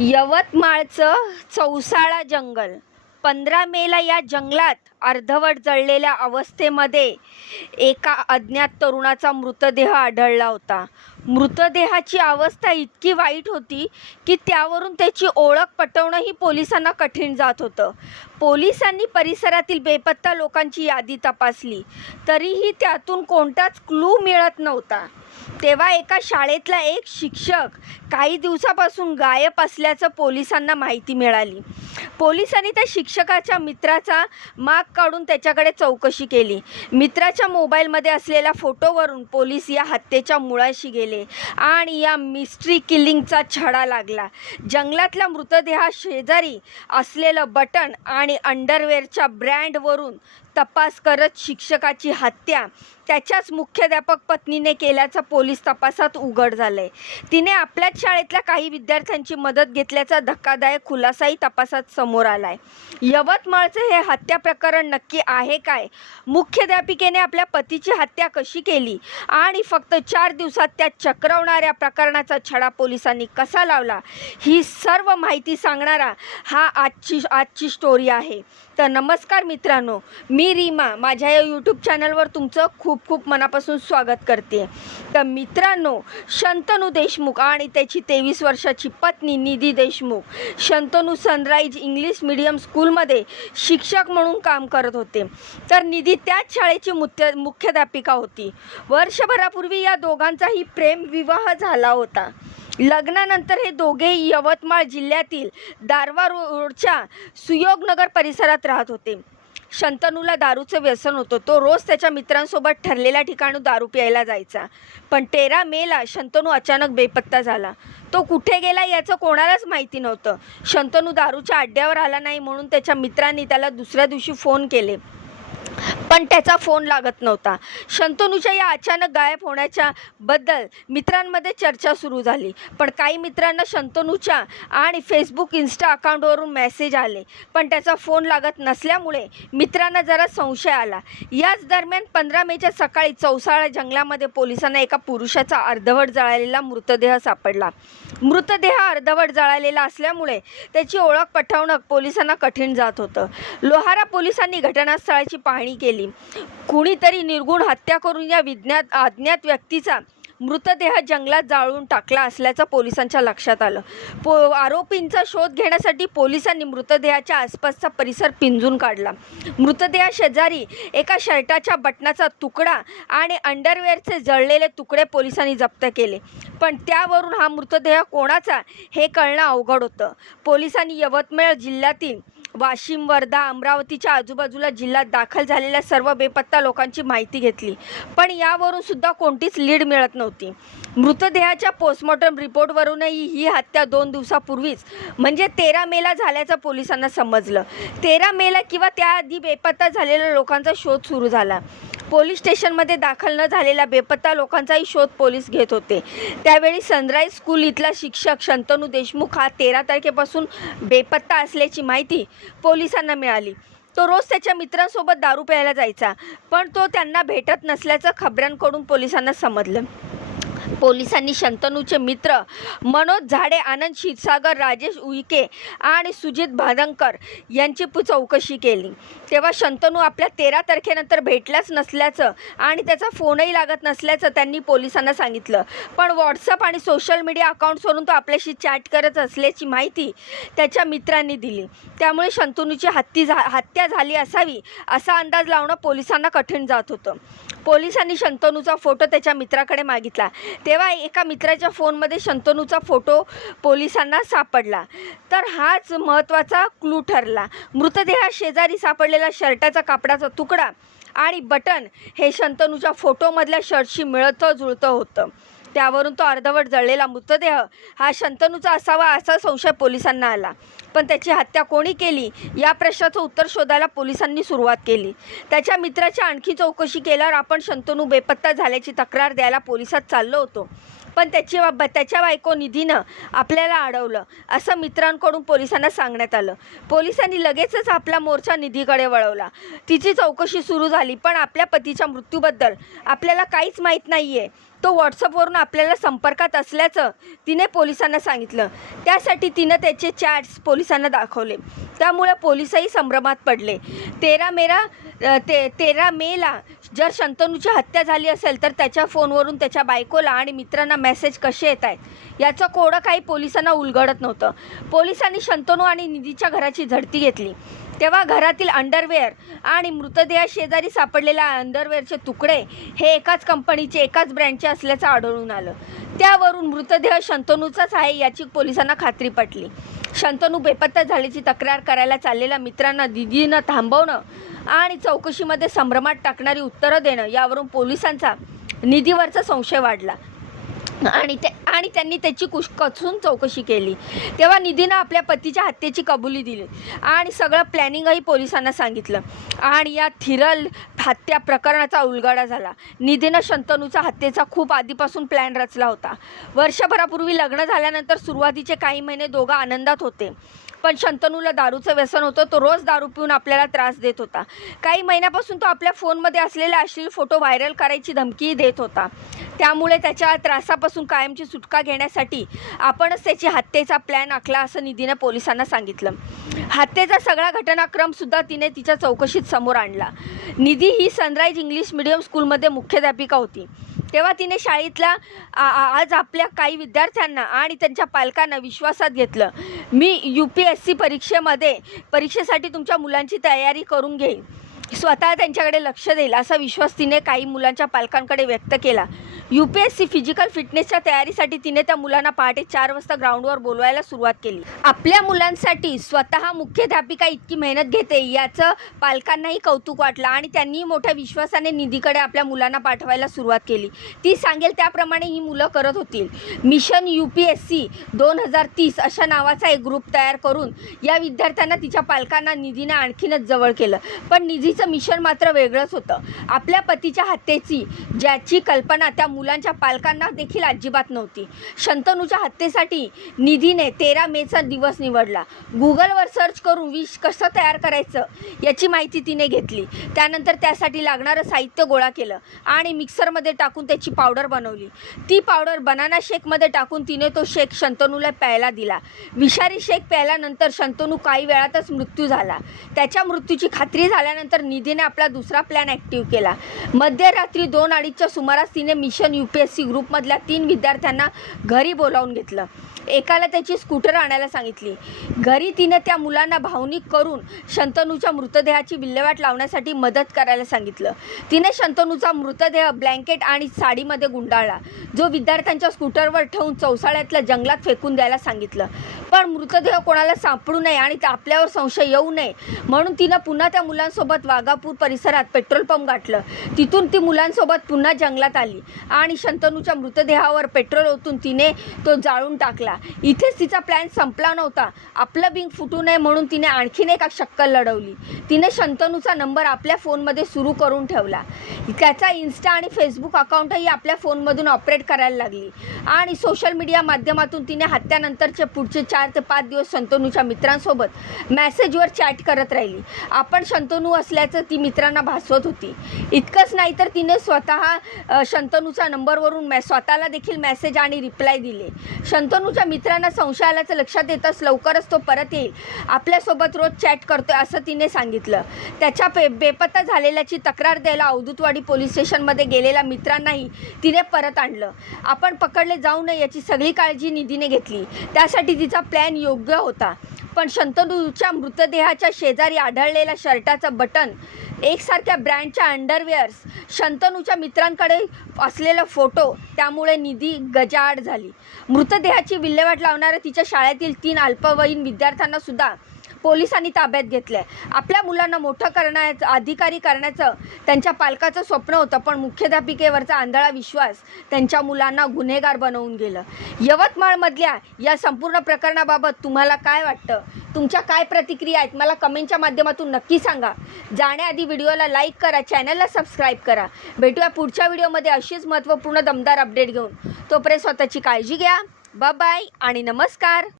यवतमाळचं चौसाळा जंगल. पंधरा मेला या जंगलात अर्धवट जळलेल्या अवस्थेमध्ये एका अज्ञात तरुणाचा मृतदेह आढळला होता. मृतदेहाची अवस्था इतकी वाईट होती की त्यावरून त्याची ओळख पटवणंही पोलिसांना कठीण जात होतं. पोलिसांनी परिसरातील बेपत्ता लोकांची यादी तपासली. तरीही त्यातून कोणताच क्लू मिळत नव्हता. तेव्हा एका शाळेतला एक शिक्षक काही दिवसापासून गायब असल्याचं पोलिसांना माहिती मिळाली. पोलिसांनी त्या शिक्षकाच्या मित्राचा माग काढून त्याच्याकडे चौकशी केली. मित्राच्या मोबाईलमध्ये असलेल्या फोटोवरून पोलीस या हत्येच्या मुळाशी गेले. आणि या मिस्ट्री किलिंगचा छडा लागला. जंगलातल्या मृतदेहा शेजारी असलेलं बटन आणि अंडरवेअरच्या ब्रँडवरून तपास करत शिक्षकाची हत्या त्याच्याच मुख्याध्यापक पत्नीने केल्याचं पोलीस तपासात उघड झालंय. तिने आपल्याच शाळेतल्या काही विद्यार्थ्यांची मदत घेतल्याचा धक्कादायक खुलासाही तपासात समोर आलाय. यवतमाळचं हे हत्या प्रकरण नक्की आहे काय? मुख्याध्यापिकेने आपल्या पतीची हत्या कशी केली? आणि फक्त चार दिवसात त्या चक्रवणाऱ्या प्रकरणाचा छडा पोलिसांनी कसा लावला? ही सर्व माहिती सांगणारा हा आजची आजची स्टोरी आहे. तर नमस्कार मित्रांनो मी रीमा. माझ्या या यूट्यूब चॅनलवर तुमचं खूप खूप खूप मनापासून स्वागत करते. तर मित्रांनो शंतनू देशमुख आणि त्याची तेवीस वर्षाची पत्नी Nidhi Deshmukh. Shantanu Sunrise English medium स्कूलमध्ये शिक्षक म्हणून काम करत होते. तर निधी त्याच शाळेची मुख्य मुख्याध्यापिका होती. वर्षभरापूर्वी या दोघांचाही प्रेम विवाह झाला होता. लग्नानंतर हे दोघे यवतमाळ जिल्ह्यातील दारवा रोडच्या सुयोगनगर परिसरात राहत होते. शंतनूला दारूचं व्यसन होतं. तो रोज त्याच्या मित्रांसोबत ठरलेल्या ठिकाणी दारू प्यायला जायचा. पण तेरा मेला शंतनू अचानक बेपत्ता झाला. तो कुठे गेला याचं कोणालाच माहिती नव्हतं. शंतनू दारूच्या अड्ड्यावर आला नाही म्हणून त्याच्या मित्रांनी त्याला दुसऱ्या दिवशी फोन केले. पण त्याचा फोन लागत नव्हता. शंतनूच्या या अचानक गायब होण्याच्या बद्दल मित्रांमध्ये चर्चा सुरू झाली. पण काही मित्रांना शंतनूच्या आणि फेसबुक इन्स्टा अकाउंटवरून मेसेज आले. पण त्याचा फोन लागत नसल्यामुळे मित्रांना जरा संशय आला. याच दरम्यान पंधरा मेच्या सकाळी चौसाळा जंगलामध्ये पोलिसांना एका पुरुषाचा अर्धवट जळालेला मृतदेह सापडला. मृतदेह अर्धवट जळालेला असल्यामुळे त्याची ओळख पटवणं पोलिसांना कठीण जात होतं. लोहारा पोलिसांनी घटनास्थळाची पाहणी केली कुणीतरी निर्गुण हत्या करून या विज्ञात अज्ञात व्यक्तीचा मृतदेह जंगलात जाळून टाकला असल्याचं पोलिसांच्या लक्षात आलं. पो आरोपींचा शोध घेण्यासाठी पोलिसांनी मृतदेहाच्या आसपासचा परिसर पिंजून काढला. मृतदेहा शेजारी एका शर्टाच्या बटनाचा तुकडा आणि अंडरवेअरचे जळलेले तुकडे पोलिसांनी जप्त केले. पण त्यावरून हा मृतदेह कोणाचा हे कळणं अवघड होतं. पोलिसांनी यवतमाळ जिल्ह्यातील वाशिम वर्धा अमरावतीच्या आजूबाजूला जिल्ह्यात दाखल झालेल्या सर्व बेपत्ता लोकांची माहिती घेतली. पण यावरून सुद्धा कोणतीच लीड मिळत नव्हती. मृतदेहाच्या पोस्टमॉर्टम रिपोर्टवरूनही ही हत्या दोन दिवसापूर्वीच म्हणजे तेरा मेला झाल्याचं पोलिसांना समजलं. तेरा मेला किंवा त्याआधी बेपत्ता झालेल्या लोकांचा शोध सुरू झाला. पोलीस स्टेशनमध्ये दाखल न झालेल्या बेपत्ता लोकांचाही शोध पोलीस घेत होते. त्यावेळी सनराईज स्कूल इथला शिक्षक शंतनू देशमुख हा तेरा तारखेपासून बेपत्ता असल्याची माहिती पोलिसांना मिळाली. तो रोज त्याच्या मित्रांसोबत दारू प्यायला जायचा पण तो त्यांना भेटत नसल्याचं खबऱ्यांकडून पोलिसांना समजलं. पोलिसांनी शंतनूचे मित्र मनोज झाडे आनंद क्षीरसागर राजेश उईके आणि सुजित भादंकर यांची चौकशी केली. तेव्हा शंतनू आपल्या तेरा तारखेनंतर भेटलाच नसल्याचं आणि त्याचा फोनही लागत नसल्याचं त्यांनी पोलिसांना सांगितलं. पण व्हॉट्सअप आणि सोशल मीडिया अकाउंट्सवरून तो आपल्याशी चॅट करत असल्याची माहिती त्याच्या मित्रांनी दिली. त्यामुळे शंतनूची हत्ती झा हत्या झाली असावी असा अंदाज लावणं पोलिसांना कठीण जात होतं. पोलिसांनी शंतनूचा फोटो त्याच्या मित्राकडे मागितला. तेव्हा एका मित्राच्या फोनमध्ये शंतनूचा फोटो पोलिसांना सापडला. तर हाच महत्त्वाचा क्लू ठरला. मृतदेहा शेजारी सापडलेला शर्टाचा कापडाचा तुकडा आणि बटन हे शंतनूच्या फोटोमधल्या शर्टशी मिळतं जुळतं होतं. त्यावरून तो अर्धवट जळलेला मृतदेह हा शंतनूचा असावा असा संशय पोलिसांना आला. पण त्याची हत्या कोणी केली? या प्रश्नाचं उत्तर शोधायला पोलिसांनी सुरुवात केली. त्याच्या मित्राची आणखी चौकशी केल्यावर आपण शंतनू बेपत्ता झाल्याची तक्रार द्यायला पोलिसात चाललो होतो. पण त्याची त्याच्या बायको निधीनं आपल्याला अडवलं असं मित्रांकडून पोलिसांना सांगण्यात आलं. पोलिसांनी लगेचच आपला मोर्चा निधीकडे वळवला. तिची चौकशी सुरू झाली पण आपल्या पतीच्या मृत्यूबद्दल आपल्याला काहीच माहीत नाही आहे तो व्हॉट्सअपवरून आपल्याला संपर्कात असल्याचं तिने पोलिसांना सांगितलं. त्यासाठी तिनं त्याचे चॅट्स पोलिसांना दाखवले. त्यामुळे पोलिसही संभ्रमात पडले. तेरा मेरा ते तेरा मेला जर शंतनूची हत्या झाली असेल तर त्याच्या फोनवरून त्याच्या बायकोला आणि मित्रांना मेसेज कसे येत आहेत? याचं कोडं काही पोलिसांना उलगडत नव्हतं. पोलिसांनी शंतनू आणि निधीच्या घराची झडती घेतली. तेव्हा घरातील अंडरवेअर आणि मृतदेह शेजारी सापडलेल्या अंडरवेअरचे तुकडे हे एकाच कंपनीचे एकाच ब्रँडचे असल्याचं आढळून आलं. त्यावरून मृतदेह शंतनूचाच आहे याची पोलिसांना खात्री पटली. शंतनू बेपत्ता झाल्याची तक्रार करायला चाललेल्या मित्रांना दिदीनं थांबवणं आणि चौकशीमध्ये संभ्रमात टाकणारी उत्तरं देणं यावरून पोलिसांचा निधीवरचा संशय वाढला. आणि ते आणि त्यांनी त्याची कुश कसून चौकशी केली. तेव्हा निधीनं आपल्या पतीच्या हत्येची कबुली दिली. आणि सगळं प्लॅनिंगही पोलिसांना सांगितलं. आणि या थिरल हत्या प्रकरणाचा उलगडा झाला. निधीनं शंतनूचा हत्येचा खूप आधीपासून प्लॅन रचला होता. वर्षभरापूर्वी लग्न झाल्यानंतर सुरुवातीचे काही महिने दोघं आनंदात होते. पण शंतनूला दारूचं व्यसन होतं. तो रोज दारू पिऊन आपल्याला त्रास देत होता. काही महिन्यापासून तो आपल्या फोनमध्ये असलेले अश्लील फोटो व्हायरल करायची धमकीही देत होता. त्यामुळे त्याच्या त्रासापासून कायमची सुटका घेण्यासाठी आपणच त्याची हत्येचा प्लॅन आखला असं निधीने पोलिसांना सांगितलं. हत्येचा सगळा घटनाक्रमसुद्धा तिने तिच्या चौकशीत समोर आणला. निधी ही सनराईज इंग्लिश मिडियम स्कूलमध्ये मुख्याध्यापिका होती. तेव्हा तिने शाळेतला आ- आज आपल्या काही विद्यार्थ्यांना आणि त्यांच्या पालकांना विश्वासात घेतलं. मी यू पी एस सी परीक्षेमध्ये परीक्षेसाठी तुमच्या मुलांची तयारी करून घेईन. स्वतः त्यांच्याकडे लक्ष देईल असा विश्वास तिने काही मुलांच्या पालकांकडे व्यक्त केला. U P S C physical फिटनेसच्या तयारीसाठी तिने त्या मुलांना पहाटे चार वाजता ग्राउंडवर बोलवायला सुरुवात केली. आपल्या मुलांसाठी स्वतः मुख्याध्यापिका इतकी मेहनत घेते याचं पालकांनाही कौतुक वाटलं आणि त्यांनी मोठ्या विश्वासाने निधीकडे आपल्या मुलांना पाठवायला सुरुवात केली. ती सांगेल त्याप्रमाणे ही मुलं करत होतील. Mission U P S C दोन हजार तीस अशा नावाचा एक ग्रुप तयार करून या विद्यार्थ्यांना तिच्या पालकांना निधीने आणखीनच जवळ केलं. पण निधीचं मिशन मात्र वेगळंच होतं. आपल्या पतीच्या हत्येची ज्याची कल्पना त्या मुलांच्या पालकांना देखील अजिबात नव्हती. शंतनूच्या हत्येसाठी निधीने तेरा मेचा दिवस निवडला. गुगलवर सर्च करून विष कसं तयार करायचं याची माहिती तिने घेतली. त्यानंतर त्यासाठी लागणारं साहित्य गोळा केलं आणि मिक्सरमध्ये टाकून त्याची पावडर बनवली. ती पावडर बनाना शेकमध्ये टाकून तिने तो शेक शंतनूला प्यायला दिला. विषारी शेक प्यायल्यानंतर शंतनू काही वेळातच मृत्यू झाला. त्याच्या मृत्यूची खात्री झाल्यानंतर निधीने आपला दुसरा प्लॅन ॲक्टिव्ह केला. मध्यरात्री दोन अडीचच्या सुमारास तिने mission U P S C ग्रुपमधल्या तीन विद्यार्थ्यांना घरी बोलावून घेतलं. एकाला त्याची स्कूटर आणायला सांगितली. घरी तिनं त्या मुलांना भावनिक करून शंतनूच्या मृतदेहाची विल्हेवाट लावण्यासाठी मदत करायला सांगितलं. तिने शंतनूचा मृतदेह ब्लँकेट आणि साडीमध्ये गुंडाळला जो विद्यार्थ्यांच्या स्कूटरवर ठेवून चौसाळ्यातल्या जंगलात फेकून द्यायला सांगितलं. पण मृतदेह कोणाला सापडू नये आणि आपल्यावर संशय येऊ नये म्हणून तिनं पुन्हा त्या मुलांसोबत वाघापूर परिसरात पेट्रोल पंप गाठलं. तिथून ती मुलांसोबत पुन्हा जंगलात आली आणि शंतनूच्या मृतदेहावर पेट्रोल ओतून तिने तो जाळून टाकला. इथेच तिचा प्लॅन संपला नव्हता. आपलं बिंग फुटू नये म्हणून तिने आणखीन एका शक्कल लढवली. तिने शंतनूचा नंबर आपल्या फोनमध्ये सुरू करून ठेवला. त्याचा इन्स्टा आणि फेसबुक अकाउंटही आपल्या फोनमधून ऑपरेट करायला लागली. आणि सोशल मीडिया माध्यमातून तिने हत्यानंतरचे पुढचे चार ते पाच दिवस शंतनूच्या मित्रांसोबत मॅसेजवर चॅट करत राहिली. आपण शंतनू असल्याचं ती मित्रांना भासवत होती. इतकंच नाही तर तिने स्वतः शंतनूचा नंबरवरून मॅ स्वतःला देखील मेसेज आणि रिप्लाय दिले. शंतनूच्या मित्रांना संशय आल्याचं लक्षात येतच लवकरच तो परत येईल. आपल्यासोबत रोज चॅट करतोय असं तिने सांगितलं. त्याच्या पे बेपत्ता झालेल्याची तक्रार द्यायला अवधूतवाडी पोलीस स्टेशनमध्ये गेलेल्या मित्रांनाही तिने परत आणलं. आपण पकडले जाऊ नये याची सगळी काळजी निधीने घेतली. त्यासाठी तिचा प्लॅन योग्य होता. पण शंतनूच्या मृतदेहाच्या शेजारी आढळलेल्या शर्टाचं बटन एकसारख्या ब्रँडच्या अंडरवेअर्स शंतनूच्या मित्रांकडे असलेला फोटो त्यामुळे निधी गजाआड झाली. मृतदेहाची विल्हेवाट लावणाऱ्या तिच्या शाळेतील तीन अल्पवयीन विद्यार्थ्यांनासुद्धा पोलिसांनी ताब्यात घेतलंय. आपल्या मुलांना मोठं करण्याचं अधिकारी करण्याचं त्यांच्या पालकाचं स्वप्न होतं पण मुख्याध्यापिकेवरचा आंधळा विश्वास त्यांच्या मुलांना गुन्हेगार बनवून गेलं. यवतमाळमधल्या या संपूर्ण प्रकरणाबाबत तुम्हाला काय वाटतं? तुमच्या काय प्रतिक्रिया आहेत? मला कमेंटच्या माध्यमातून नक्की सांगा. जाण्याआधी व्हिडिओला लाईक करा चॅनलला सबस्क्राईब करा. भेटूया पुढच्या व्हिडिओमध्ये अशीच महत्त्वपूर्ण दमदार अपडेट घेऊन. तोपर्यंत स्वतःची काळजी घ्या. बाय आणि नमस्कार.